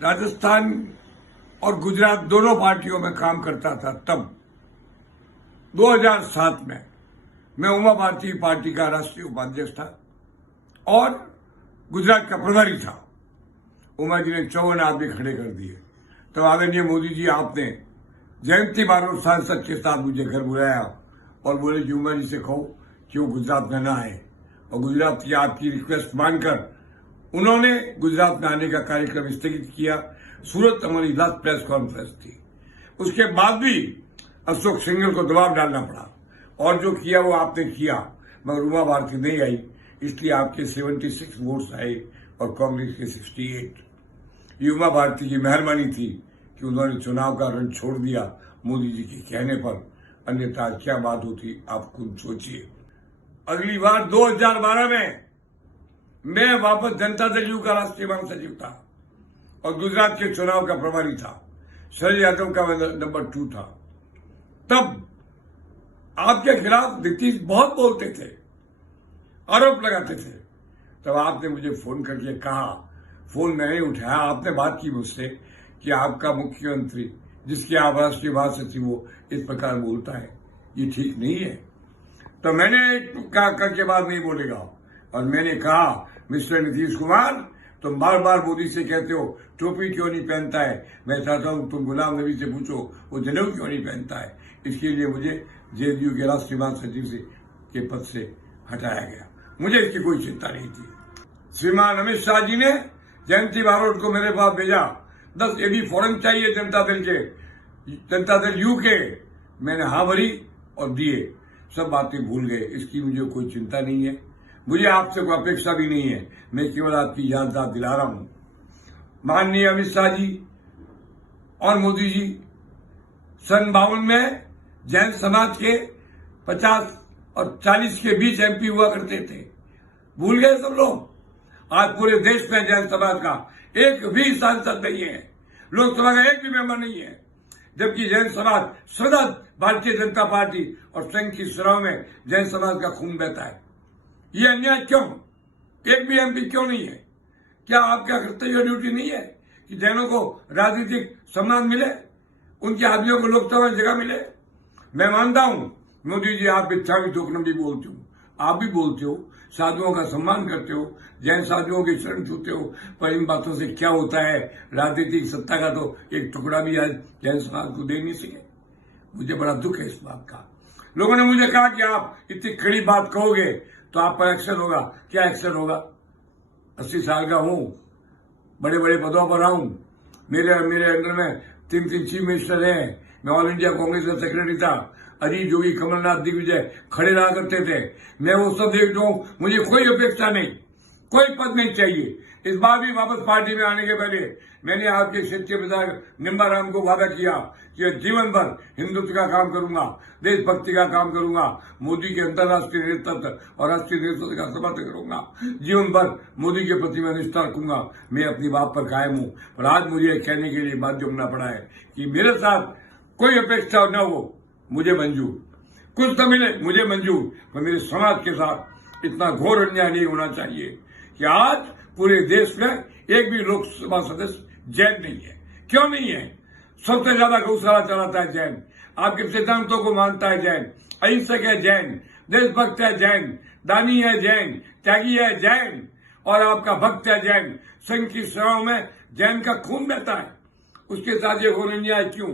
राजस्थान और गुजरात दोनों पार्टियों में काम करता था। तब 2007 में मैं उमा भारती पार्टी का राष्ट्रीय उपाध्यक्ष था और गुजरात का प्रभारी था। उमा जी ने 54 आदमी खड़े कर दिए। तब आदरणीय मोदी जी आपने जयंती बारोट सांसद के साथ मुझे घर बुलाया और बोले कि उमा जी से कहो कि वो गुजरात में ना आए, और गुजरात की आपकी रिक्वेस्ट मानकर उन्होंने गुजरात में आने का कार्यक्रम स्थगित किया। सूरत हमारी लास्ट प्रेस कॉन्फ्रेंस थी। उसके बाद भी अशोक सिंघल को दबाव डालना पड़ा और जो किया वो आपने किया, मगर उमा भारती नहीं आई, इसलिए आपके 76 वोट्स आए और कांग्रेस के 68। ये उमा भारती की मेहरबानी थी कि उन्होंने चुनाव का रण छोड़ दिया मोदी जी के कहने पर, अन्यथा क्या बात होती आप खुद सोचिए। अगली बार 2012 में मैं वापस जनता दल यू का राष्ट्रीय महासचिव था और गुजरात के चुनाव का प्रभारी था। शरद यादव का नंबर 2 था। तब आपके खिलाफ नीतीश बहुत बोलते थे, आरोप लगाते थे। तब आपने मुझे फोन करके कहा, फोन मैंने उठाया, आपने बात की मुझसे कि आपका मुख्यमंत्री जिसके आप राष्ट्रीय महासचिव हो इस प्रकार बोलता है, ये ठीक नहीं है। तो मैंने कहा करके बात नहीं बोलेगा, और मैंने कहा मिस्टर नीतीश कुमार, तुम बार बार मोदी से कहते हो टोपी क्यों नहीं पहनता है, मैं चाहता हूं तुम गुलाम नबी से पूछो वो जनेऊ क्यों नहीं पहनता है। इसके लिए मुझे जेडीयू के राष्ट्रीय महासचिव से के पद से हटाया गया। मुझे इसकी कोई चिंता नहीं थी। श्रीमान अमित शाह जी ने जयंती बारोट को मेरे पास भेजा, 10 एबी फॉर्म चाहिए जनता दल यू के। मैंने हाँ भरी और दिए। सब बातें भूल गए, इसकी मुझे कोई चिंता नहीं है, मुझे आपसे कोई अपेक्षा भी नहीं है। मैं केवल आपकी याद दिला रहा हूं। माननीय अमित शाह जी और मोदी जी सन 52 में जैन समाज के 50 और 40 के बीच एमपी हुआ करते थे। भूल गए सब लोग। आज पूरे देश में जैन समाज का एक भी सांसद नहीं है, लोकसभा का एक भी मेंबर नहीं है, जबकि जैन समाज सदा भारतीय जनता पार्टी और संघ की सेवाओं में जैन समाज का खून बहता है। ये अन्याय क्यों? एक भी एमपी क्यों नहीं है? क्या आपका कर्तव्य ड्यूटी नहीं है कि जैनों को राजनीतिक सम्मान मिले, उनके आदमियों को लोकसभा में जगह मिले? मैं मानता हूं मोदी जी आप इच्छा भी टोकन भी बोलते हो, आप भी बोलते हो, साधुओं का सम्मान करते हो, जैन साधुओं की शरण छूते हो, पर इन बातों से क्या होता है? राजनीतिक सत्ता का तो एक टुकड़ा भी आज जैन समाज को दे नहीं सके। मुझे बड़ा दुख है इस बात का। लोगों ने मुझे कहा कि आप इतनी कड़ी बात कहोगे तो आप पर एक्शन होगा। क्या एक्शन होगा? 80 साल का हूं, बड़े बड़े पदों पर हूं, मेरे अंडर में 3 चीफ मिनिस्टर हैं, मैं ऑल इंडिया कांग्रेस का सेक्रेटरी था, अजीत जोगी, कमलनाथ, दिग्विजय खड़े रहा करते थे। मैं वो सब देखता हूं, मुझे कोई अपेक्षा नहीं, कोई पद नहीं चाहिए। इस बार भी वापस पार्टी में आने के पहले मैंने आपके क्षेत्रीय विधायक निम्बाराम को वादा किया कि जीवन भर हिंदुत्व का काम करूंगा, देशभक्ति का काम करूंगा, मोदी के अंतर्राष्ट्रीय नेतृत्व और राष्ट्रीय नेतृत्व का समर्थन करूंगा, जीवन भर मोदी के प्रति मैं निष्ठा रखूंगा। मैं अपनी बात पर कायम हूं, पर आज मुझे कहने के लिए बाध्य होना पड़ा है कि मेरे साथ कोई अपेक्षा न हो, मुझे मंजूर, कुछ तो मिले मुझे मंजूर, पर मेरे समाज के साथ इतना घोर अन्याय नहीं होना चाहिए कि आज पूरे देश में एक भी लोकसभा सदस्य जैन नहीं है। क्यों नहीं है? सबसे ज्यादा गौशाला चलाता है जैन, आपके सिद्धांतों को मानता है जैन, अहिंसक है जैन, देशभक्त है जैन, दानी है जैन, त्यागी है जैन, और आपका भक्त है जैन। संघ की सेवाओं में जैन का खून बहता है, उसके साथ ये घोर अन्याय क्यों?